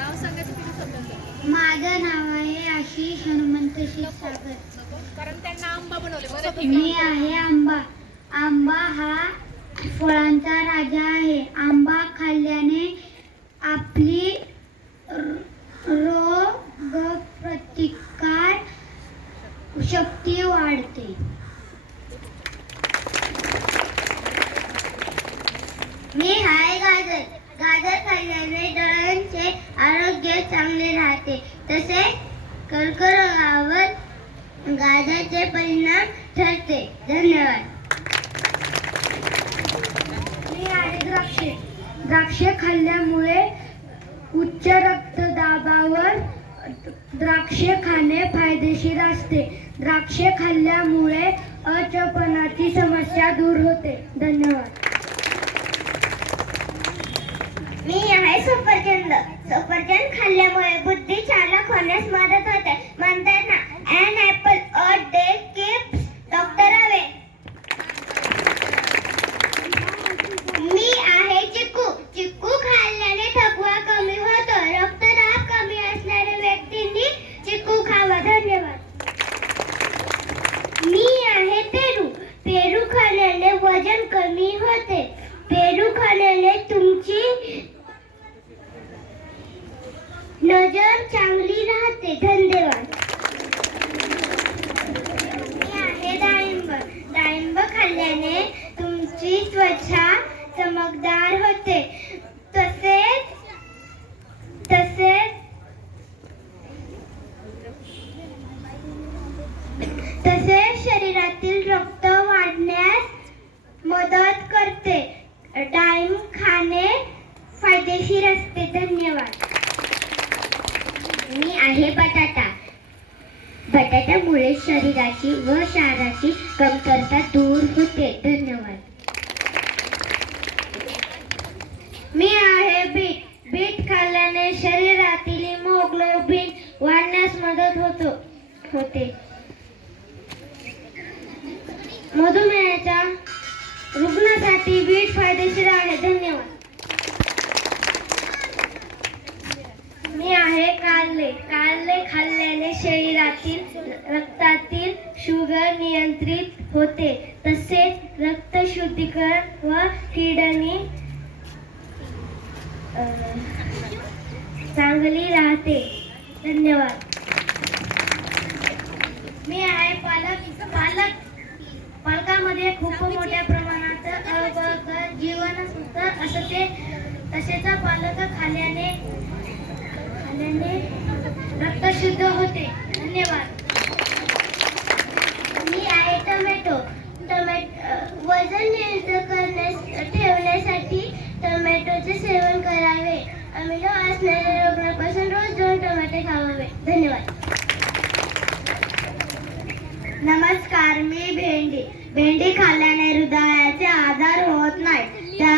नाव सांगायचं किती शब्दांचं? माझं नाव आहे आशिष हनुमंत क्षीरसागर. कारण त्यांना आंबा बनवले. मी आहे आंबा. आंबा हा फळांचा राजा आहे. आंबा खाल्ल्याने आपली रोग प्रतिकार शक्ती वाढते. मी आहे गाजर. गाजर खाल्ल्याने डोळ्यांचे आरोग्य चांगले राहते. तसेच कर्करोगावर गाजरचे परिणाम ठरते. धन्यवाद. मी आहे द्राक्षे. द्राक्षे खाल्ल्यामुळे उच्च रक्तदाबावर द्राक्षे खाणे फायदेशीर असते. द्राक्षे खाल्ल्यामुळे अचपणाची समस्या दूर होते. धन्यवाद. मी आहे सफरचंद. सफरचंद खाल्ल्यामुळे बुद्धी चालक होण्यास मदत होते. म्हणतात ना, an apple a day keeps doctor away. मी आहे चिक्कू. चिक्कू खाल्ल्याने थकवा कमी होतो. रक्तदाब कमी असणाऱ्या व्यक्तींनी चिक्कू खावा. धन्यवाद. मी आहे पेरू. पेरू खाल्ल्याने वजन कमी होते. पेरू खाल्ल्याने तुमची नजर चांगली राहते. धन्यवाद. मी आहे डाळिंब. डाळिंब खाल्ल्याने तुमची त्वचा चमकदार होते. तसेच शरीरातील रक्त वाढण्यास मदत करते. डाळिंब खाणे फायदेशीर असते. धन्यवाद. मी आहे बटाटा. बटाट्यामुळे शरीराची व क्षाराची कमतरता दूर होते. धन्यवाद. मी आहे बीट. बीट खाल्ल्याने शरीरातील हिमोग्लोबिन वाढण्यास मदत होते. मधुमेहाच्या रुग्णासाठी बीट फायदेशीर आहे. धन्यवाद. मी आहे कारले. कारले खाल्ल्याने शरीरातील रक्तातील शुगर नियंत्रित होते. तसेच रक्त शुद्धीकरण व किडनी चांगली राहते. धन्यवाद. मी आहे पालक. पालकामध्ये खूप मोठ्या प्रमाणात अ, ब, क जीवनसत्व असते. तसेच पालक खाल्ल्याने रक्त शुद्ध होते. धन्यवाद. मी आहे टोमॅटो. वजन नियंत्रित ठेवण्यासाठी टोमॅटोचे सेवन करावे. अमिनो असणाऱ्या रोगांपासून रोज 2 टोमॅटो खावावे. धन्यवाद. नमस्कार. मी भेंडी. भेंडी खाल्ल्याने हृदयाचे आजार होत नाही.